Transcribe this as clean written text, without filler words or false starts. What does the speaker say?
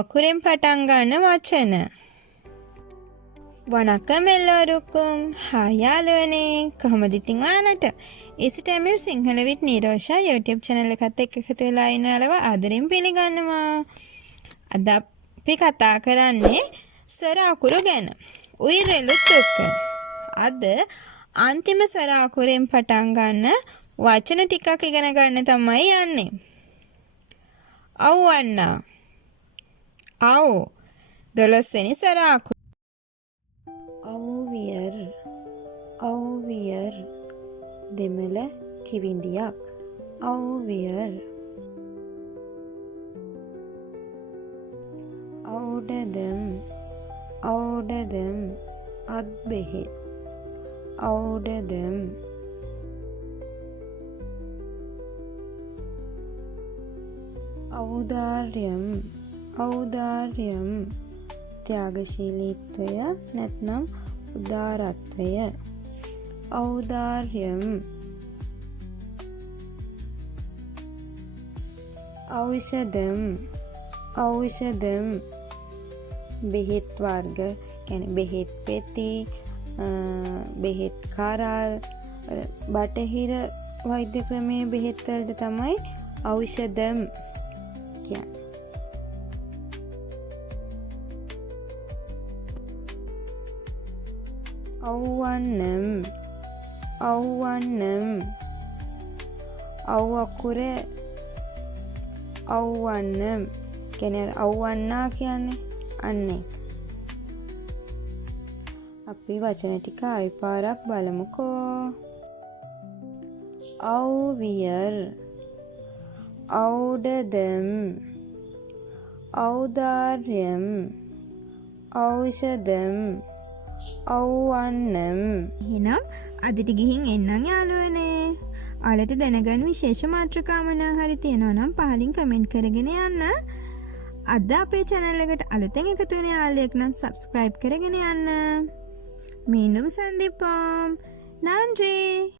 අකුරෙන් පටන් ගන්න වචන. වණකම් එල්ලෝරුකුම් හායාලුවනේ කොහොමද ඉතින් ඔයාලට? EasyTime Sinhala with Nirosha YouTube channel එකත් එක්ක එකතු වෙලා ඉන්න ඔයාලව ආදරෙන් පිළිගන්නවා. අද අපි කතා කරන්නේ ස්වර අකුරු ගැන. උයිරෙලුත් එක්ක. අද අන්තිම ස්වර අකුරෙන් පටන් ගන්න වචන ටිකක් ඉගෙන ගන්න තමයි යන්නේ. අවවන්න. අව 12 වෙනි ස්වර අකුර. අවවියර් අවවියර් දෙමළ කිවිඳියක් අවවියර් අවඩදම් අත් බෙහෙත් අවඩදම් ඖදාර්යම් ත්‍යාගශීලීත්වය නැත්නම් උදාරත්වය ඖදාර්යම් ඖෂධම් බෙහෙත් වර්ග කියන්නේ බෙහෙත් පෙති බෙහෙත් කරල් බටහිර වෛද්‍ය ක්‍රමයේ බෙහෙත් වලට තමයි ඖෂධම් කියන්නේ. අවවන්නම් අව් අකුර අවවන්නම් කියන්නේ අවවන්නා කියන්නේ අන්න ඒක. අපි වචන ටික ආයෙ පාරක් බලමුකෝ. අවවියර් ඖඩදම් ඖදාර්යම් ඖෂධම් අවවන්නම්. එහෙනම් අදට ගිහින් එන්නම් යාළුවනේ. ඔයාලට දැනගන්න විශේෂ මාතෘකා මොනවා හරි තියෙනවා නම් පහලින් කමෙන්ට් කරගෙන යන්න. අද අපේ channel එකට අලුතෙන් එකතු වෙන යාළුවෙක් නම් subscribe කරගෙන යන්න. மீண்டும் சந்திப்போம். நன்றி.